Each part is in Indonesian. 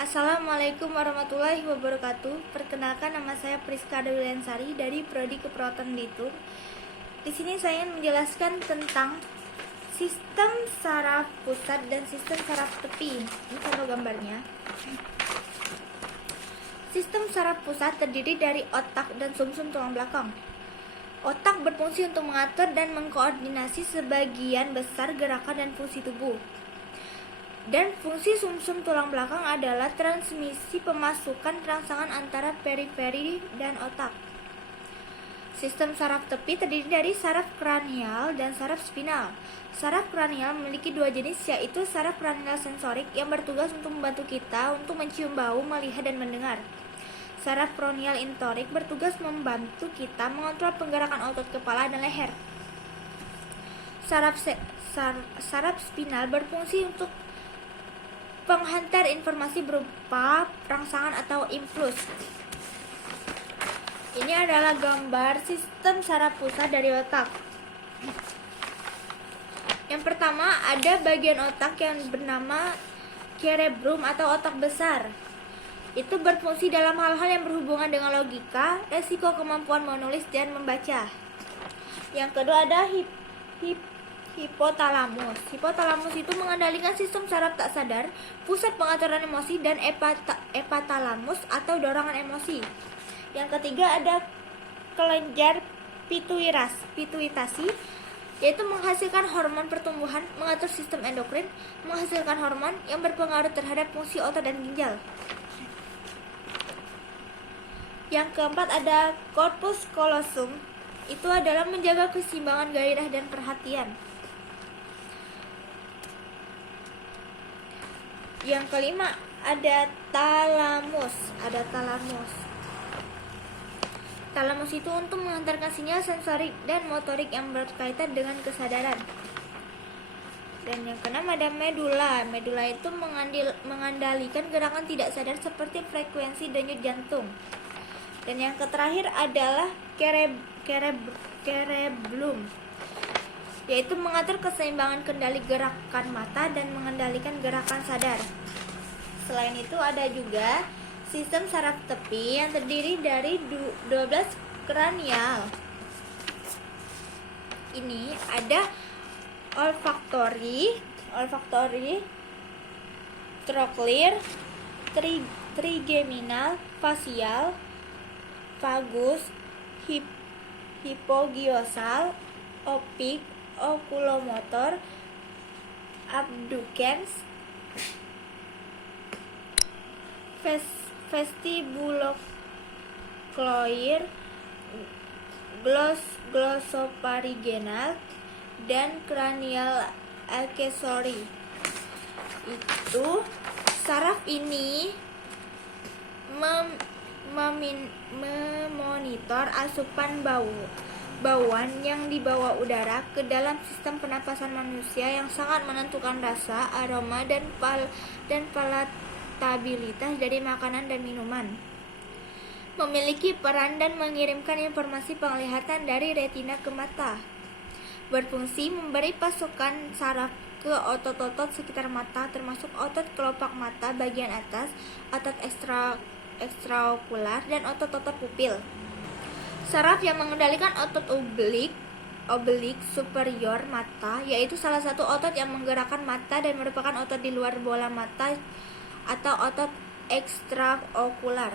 Assalamualaikum warahmatullahi wabarakatuh. Perkenalkan, nama saya Priska Dewilansari dari Prodi Keperawatan Belitung. Di sini saya ingin menjelaskan tentang sistem saraf pusat dan sistem saraf tepi. Ini contoh gambarnya. Sistem saraf pusat terdiri dari otak dan sumsum tulang belakang. Otak berfungsi untuk mengatur dan mengkoordinasi sebagian besar gerakan dan fungsi tubuh. Dan fungsi sumsum tulang belakang adalah transmisi pemasukan rangsangan antara periferi dan otak. Sistem saraf tepi terdiri dari saraf kranial dan saraf spinal. Saraf kranial memiliki dua jenis, yaitu saraf kranial sensorik yang bertugas untuk membantu kita untuk mencium bau, melihat, dan mendengar. Saraf kranial intorik bertugas membantu kita mengontrol penggerakan otot kepala dan leher. Saraf spinal berfungsi untuk penghantar informasi berupa rangsangan atau impuls. Ini adalah gambar sistem saraf pusat dari otak. Yang pertama, ada bagian otak yang bernama cerebrum atau otak besar. Itu berfungsi dalam hal-hal yang berhubungan dengan logika, resiko, kemampuan menulis dan membaca. Yang kedua ada hipotalamus. Hipotalamus itu mengendalikan sistem saraf tak sadar, pusat pengaturan emosi, dan epatalamus atau dorongan emosi. Yang ketiga ada kelenjar pituitasi, yaitu menghasilkan hormon pertumbuhan, mengatur sistem endokrin, menghasilkan hormon yang berpengaruh terhadap fungsi otot dan ginjal. Yang keempat ada corpus callosum, itu adalah menjaga keseimbangan gairah dan perhatian. Yang kelima ada talamus. Talamus itu untuk mengantarkan sinyal sensorik dan motorik yang berkaitan dengan kesadaran. Dan yang keenam ada medula. Medula itu mengandalkan gerakan tidak sadar seperti frekuensi denyut jantung. Dan yang terakhir adalah cerebellum, yaitu mengatur keseimbangan kendali gerakan mata dan mengendalikan gerakan sadar. Selain itu ada juga sistem saraf tepi yang terdiri dari 12 kranial. Ini ada olfaktori, troklear, trigeminal, fasial, vagus, hipogiosal, opik, oculomotor, abducens, vestibuloclear, glossopharyngeal, dan cranial accessory. Itu saraf ini memonitor asupan bauan yang dibawa udara ke dalam sistem pernapasan manusia yang sangat menentukan rasa, aroma, dan palatabilitas dari makanan dan minuman. Memiliki peran dan mengirimkan informasi penglihatan dari retina ke mata. Berfungsi memberi pasokan saraf ke otot-otot sekitar mata, termasuk otot kelopak mata bagian atas, otot ekstraokular, dan otot-otot pupil. Saraf yang mengendalikan otot oblik superior mata, yaitu salah satu otot yang menggerakkan mata dan merupakan otot di luar bola mata atau otot ekstraokular.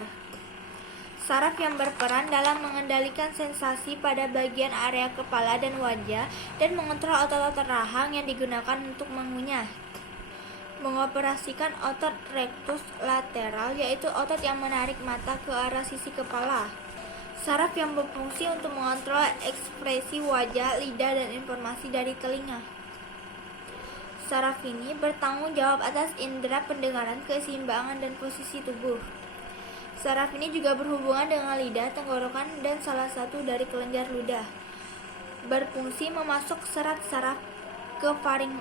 Saraf yang berperan dalam mengendalikan sensasi pada bagian area kepala dan wajah dan mengontrol otot-otot rahang yang digunakan untuk mengunyah. Mengoperasikan otot rectus lateral, yaitu otot yang menarik mata ke arah sisi kepala. Saraf yang berfungsi untuk mengontrol ekspresi wajah, lidah, dan informasi dari telinga. Saraf ini bertanggung jawab atas indera pendengaran, keseimbangan, dan posisi tubuh. Saraf ini juga berhubungan dengan lidah, tenggorokan, dan salah satu dari kelenjar ludah. Berfungsi memasuk serat saraf ke faring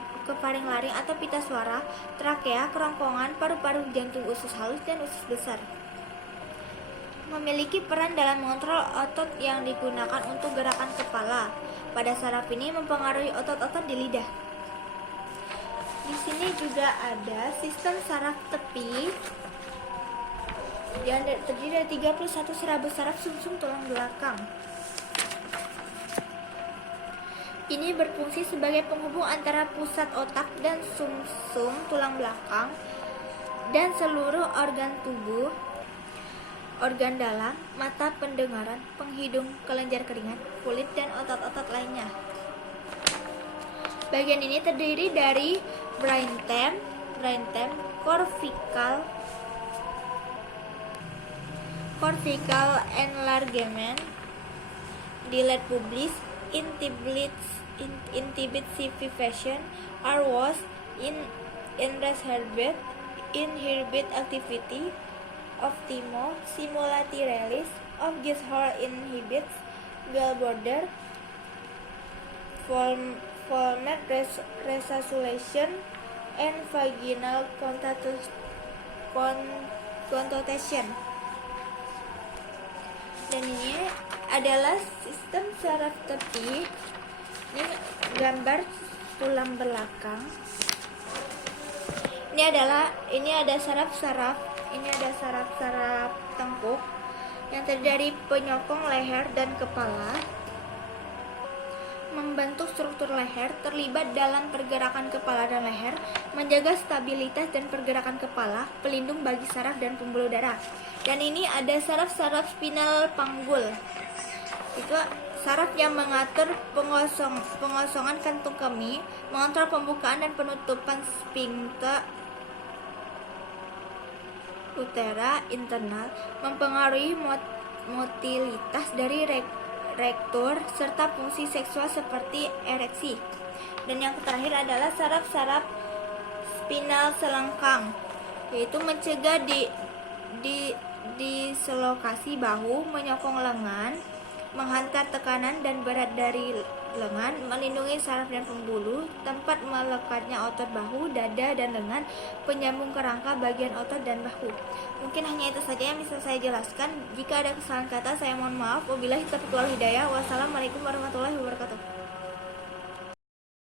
laring atau pita suara, trakea, kerongkongan, paru-paru, jantung, usus halus, dan usus besar. Memiliki peran dalam mengontrol otot yang digunakan untuk gerakan kepala. Pada saraf ini mempengaruhi otot-otot di lidah. Di sini juga ada sistem saraf tepi yang terdiri dari 31 serabut saraf sumsum tulang belakang. Ini berfungsi sebagai penghubung antara pusat otak dan sumsum tulang belakang dan seluruh organ tubuh, organ dalam, mata, pendengaran, penghidung, kelenjar keringat, kulit, dan otot-otot lainnya. Bagian ini terdiri dari brainstem, cortical enlargement, delayed pubis, inhibit civification, aroused, inhibit activity of thymo, stimulate release of gestalt, inhibits bell border, format resuscitation, and vaginal contortion. Dan ini adalah sistem saraf tepi. Ini gambar tulang belakang. Ini ada saraf-saraf. Ini ada saraf-saraf tengkuk yang terdiri dari penyokong leher dan kepala. Membentuk struktur leher, terlibat dalam pergerakan kepala dan leher, menjaga stabilitas dan pergerakan kepala, pelindung bagi saraf dan pembuluh darah. Dan ini ada saraf-saraf spinal panggul. Itu saraf yang mengatur pengosongan kantung kemih, mengontrol pembukaan dan penutupan sphincter utera internal, mempengaruhi motilitas dari rektur serta fungsi seksual seperti ereksi. Dan yang terakhir adalah saraf-saraf spinal selangkang, yaitu mencegah dislokasi bahu, menyokong lengan, menghantar tekanan dan berat dari lengan, melindungi saraf dan pembuluh, tempat melekatnya otot bahu, dada dan lengan, penyambung kerangka bagian otot dan bahu. Mungkin hanya itu saja yang bisa saya jelaskan. Jika ada kesalahan kata, saya mohon maaf. Wabillahi taufiq wal hidayah. Wassalamualaikum warahmatullahi wabarakatuh.